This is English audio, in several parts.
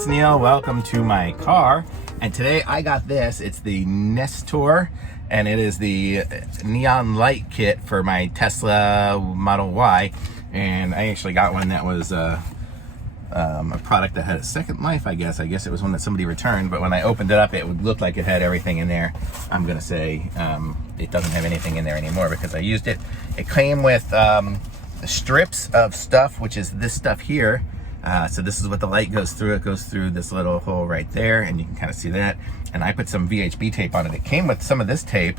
it's Neil. Welcome to my car. And today I got this. It's the Nestour, and it is the neon light kit for my Tesla Model Y. And I actually got one that was a product that had a second life, I guess. I guess it was one that somebody returned, but when I opened it up, it would look like it had everything in there. I'm gonna say it doesn't have anything in there anymore because I used it. It came with strips of stuff, which is this stuff here. So this is what the light goes through. It goes through this little hole right there, and you can kind of see that. And I put some VHB tape on it. It came with some of this tape,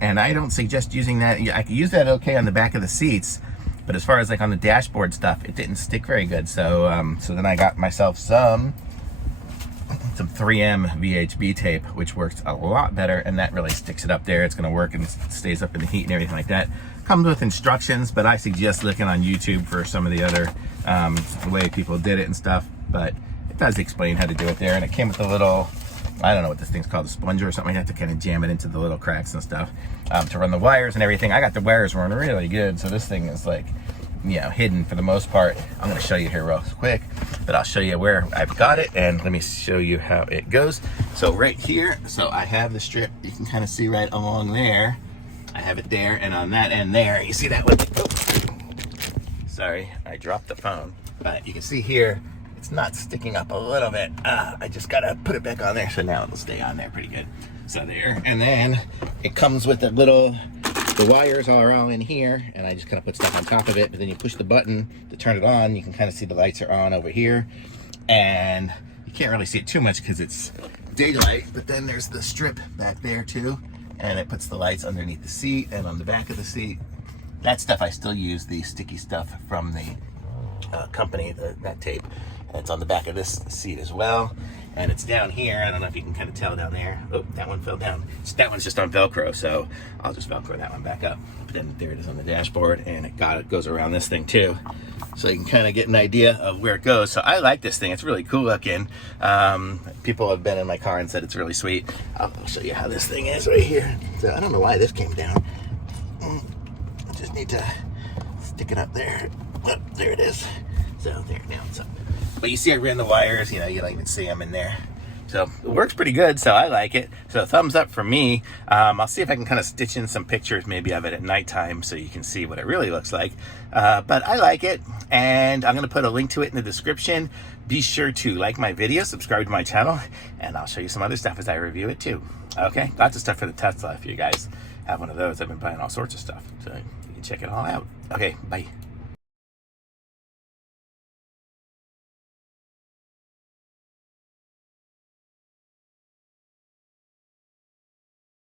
and I don't suggest using that. I could use that okay on the back of the seats, but as far as like on the dashboard stuff, it didn't stick very good. So so then I got myself some 3M VHB tape, which works a lot better, and that really sticks it up there. It's going to work and it stays up in the heat and everything like that. Comes with instructions, but I suggest looking on YouTube for some of the other the way people did it and stuff. But it does explain how to do it there, and it came with a little, I don't know what this thing's called, a sponger or something like that, to kind of jam it into the little cracks and stuff to run the wires and everything. I got the wires running really good, so this thing is like, you know, hidden for the most part. I'm going to show you here real quick, but I'll show you where I've got it, and let me show you how it goes. So right here, so I have the strip, you can kind of see right along there. I have it there, and on that end there, you see that one? Oh, sorry, I dropped the phone. But you can see here, it's not sticking up a little bit. I just gotta put it back on there, so now it'll stay on there pretty good. So there, and then it comes with the wires are all in here, and I just kind of put stuff on top of it, but then you push the button to turn it on. You can kind of see the lights are on over here, and you can't really see it too much because it's daylight, but then there's the strip back there too, and it puts the lights underneath the seat and on the back of the seat. That stuff, I still use the sticky stuff from the company, that tape. And it's on the back of this seat as well. And it's down here. I don't know if you can kind of tell down there. Oh, that one fell down. That one's just on Velcro, so I'll just Velcro that one back up. But then there it is on the dashboard, and it goes around this thing too. So you can kind of get an idea of where it goes. So I like this thing. It's really cool looking. People have been in my car and said it's really sweet. I'll show you how this thing is right here. So I don't know why this came down. I just need to stick it up there. Oh, there it is. So there now it's up. But you see I ran the wires, you know, you don't even see them in there. So it works pretty good, so I like it. So thumbs up for me. I'll see if I can kind of stitch in some pictures maybe of it at nighttime so you can see what it really looks like. But I like it, and I'm gonna put a link to it in the description. Be sure to like my video, subscribe to my channel, and I'll show you some other stuff as I review it too. Okay, lots of stuff for the Tesla if you guys have one of those. I've been buying all sorts of stuff, so you can check it all out. Okay, bye.